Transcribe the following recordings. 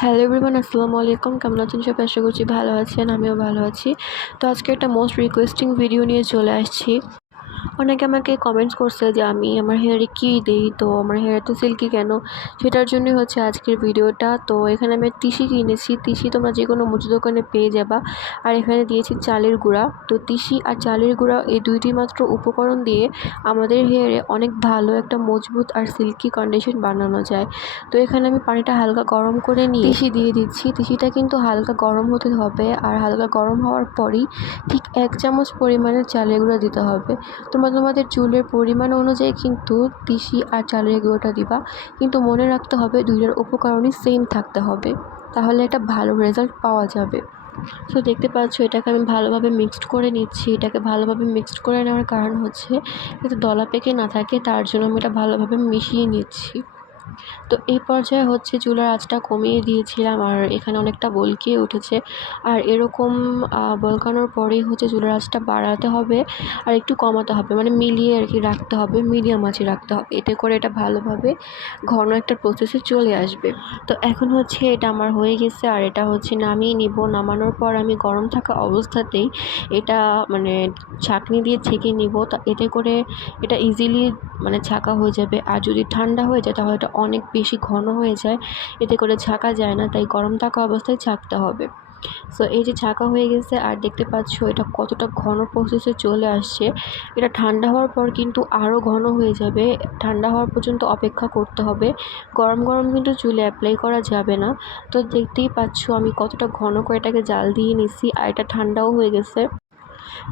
Hello everyone, আসসালামু আলাইকুম। কেমন আছেন সবাই? আশা করছি ভালো আছেন, আমিও ভালো আছি। তো আজকে একটা মোস্ট রিকোয়েস্টিং ভিডিও নিয়ে চলে আসছি। অনেকে আমাকে কমেন্টস করছে যে আমি আমার হেয়ারে কী দিই, তো আমার হেয়ার এত সিল্কি কেন, সেটার জন্যই হচ্ছে আজকের ভিডিওটা। তো এখানে আমি তিসি কিনেছি। তিসি তোমরা যে কোনো মুদি দোকানে পেয়ে যাবা। আর এখানে দিয়েছি চালের গুঁড়া। তো তিসি আর চালের গুঁড়া এই দুইটি মাত্র উপকরণ দিয়ে আমাদের হেয়ারে অনেক ভালো একটা মজবুত আর সিল্কি কন্ডিশন বানানো যায়। তো এখানে আমি পানিটা হালকা গরম করে নিয়ে তিসি দিয়ে দিচ্ছি। তিসিটা কিন্তু হালকা গরম হতে হবে, আর হালকা গরম হওয়ার পরই ঠিক 1 চামচ পরিমাণের চালের গুঁড়া দিতে হবে। তোমরা তোমাদের চুলের পরিমাণ অনুযায়ী কিন্তু তিসি আর চালের গুঁড়োটা দিবা, কিন্তু মনে রাখতে হবে দুইটার উপকরণই সেম থাকতে হবে, তাহলে একটা ভালো রেজাল্ট পাওয়া যাবে। তো দেখতে পাচ্ছ এটাকে আমি ভালোভাবে মিক্সড করে নিচ্ছি। এটাকে ভালোভাবে মিক্সড করে নেওয়ার কারণ হচ্ছে যাতে দলা পেকে না থাকে, তার জন্য আমি এটা ভালোভাবে মিশিয়ে নিচ্ছি। তো এই পর্যায়ে হচ্ছে চুলার আঁচটা কমিয়ে দিয়েছিলাম, আর এখানে অনেকটা বলকিয়ে উঠেছে। আর এরকম বলকানোর পরেই হচ্ছে চুলার আঁচটা বাড়াতে হবে আর একটু কমাতে হবে, মানে মিলিয়ে আর কি রাখতে হবে, মিডিয়াম আঁচে রাখতে হবে। এতে করে এটা ভালোভাবে ঘন একটা প্রসেসে চলে আসবে। তো এখন হচ্ছে এটা আমার হয়ে গেছে, আর এটা হচ্ছে নামিয়ে নিব। নামানোর পর আমি গরম থাকা অবস্থাতেই এটা মানে ছাঁকনি দিয়ে ছেঁকে নিব। তা এতে করে এটা ইজিলি মানে ছাঁকা হয়ে যাবে। আর যদি ঠান্ডা হয়ে যায় তাহলে এটা অনেক বেশি ঘন হয়ে যায়, এতে করে ছাঁকা যায় না, তাই গরম থাকা অবস্থায় ছাঁকতে হবে। সো এই যে ছাঁকা হয়ে গেছে, আর দেখতে পাচ্ছ এটা কতটা ঘন প্রসেসে চলে আসছে। এটা ঠান্ডা হওয়ার পর কিন্তু আরও ঘন হয়ে যাবে। ঠান্ডা হওয়ার পর্যন্ত অপেক্ষা করতে হবে। গরম গরম কিন্তু চুলে অ্যাপ্লাই করা যাবে না। তো দেখতেই পাচ্ছ আমি কতটা ঘন করে এটাকে জাল দিয়ে নিছি, আর এটা ঠান্ডাও হয়ে গেছে।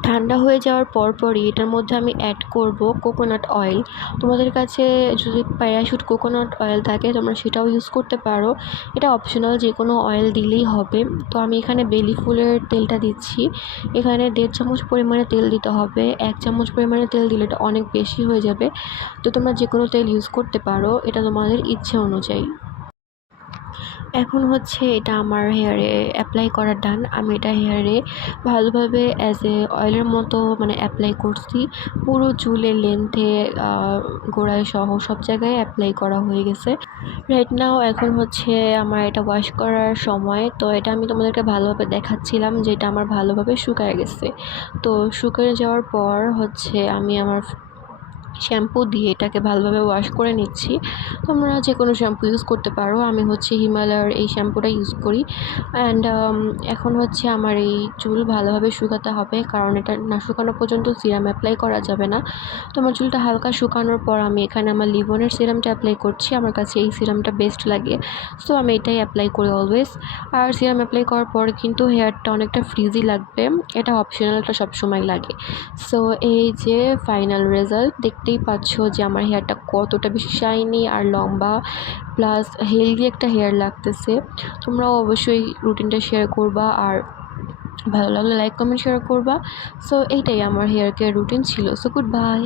ঠান্ডা হয়ে যাওয়ার পরপরই এটার মধ্যে আমি অ্যাড করব কোকোনাট অয়েল। তোমাদের কাছে যদি প্যারাশুট কোকোনাট অয়েল থাকে তোমরা সেটাও ইউজ করতে পারো, এটা অপশনাল, যে কোনো অয়েল দিলেই হবে। তো আমি এখানে বেলি ফুলের তেলটা দিচ্ছি। এখানে 1.5 চামচ পরিমাণে তেল দিতে হবে। 1 চামচ পরিমাণে তেল দিলে এটা অনেক বেশি হয়ে যাবে। তো তোমরা যে কোনো তেল ইউজ করতে পারো, এটা তোমাদের ইচ্ছে অনুযায়ী। এখন হচ্ছে এটা আমার হেয়ারে অ্যাপ্লাই করা ডান। আমি এটা হেয়ারে ভালোভাবে অ্যাজ এ অয়েলের মতো মানে অ্যাপ্লাই করছি। পুরো চুলের লেন্থে গোড়ায় সহ সব জায়গায় অ্যাপ্লাই করা হয়ে গেছে। রাইট নাও এখন হচ্ছে আমার এটা ওয়াশ করার সময়। তো এটা আমি তোমাদেরকে ভালোভাবে দেখাচ্ছিলাম যে এটা আমার ভালোভাবে শুকায় গেছে। তো শুকিয়ে যাওয়ার পর হচ্ছে আমি আমার শ্যাম্পু দিয়ে এটাকে ভালোভাবে ওয়াশ করে নিচ্ছি। তোমরা যে কোনো শ্যাম্পু ইউজ করতে পারো, আমি হচ্ছে হিমালয়ার এই শ্যাম্পুটা ইউজ করি। অ্যান্ড এখন হচ্ছে আমার এই চুল ভালোভাবে শুকাতে হবে, কারণ এটা না শুকানো পর্যন্ত সিরাম অ্যাপ্লাই করা যাবে না। তো আমার চুলটা হালকা শুকানোর পর আমি এখানে আমার লিভনের সিরামটা অ্যাপ্লাই করছি। আমার কাছে এই সিরামটা বেস্ট লাগে, সো আমি এটাই অ্যাপ্লাই করি অলওয়েজ। আর সিরাম অ্যাপ্লাই করার পর কিন্তু হেয়ারটা অনেকটা ফ্রিজি লাগবে, এটা অপশনাল, এটা সবসময় লাগে। সো এই যে ফাইনাল রেজাল্ট, দেখতেই পাচ্ছ যে আমার হেয়ারটা কতটা বেশি শাইনি আর লম্বা প্লাস হেলদি একটা হেয়ার লাগতেছে। তোমরাও অবশ্যই রুটিনটা শেয়ার করবা, আর ভালো লাগলে লাইক কমেন্ট শেয়ার করবা। সো এইটাই আমার হেয়ার কেয়ার রুটিন ছিল। So good bye.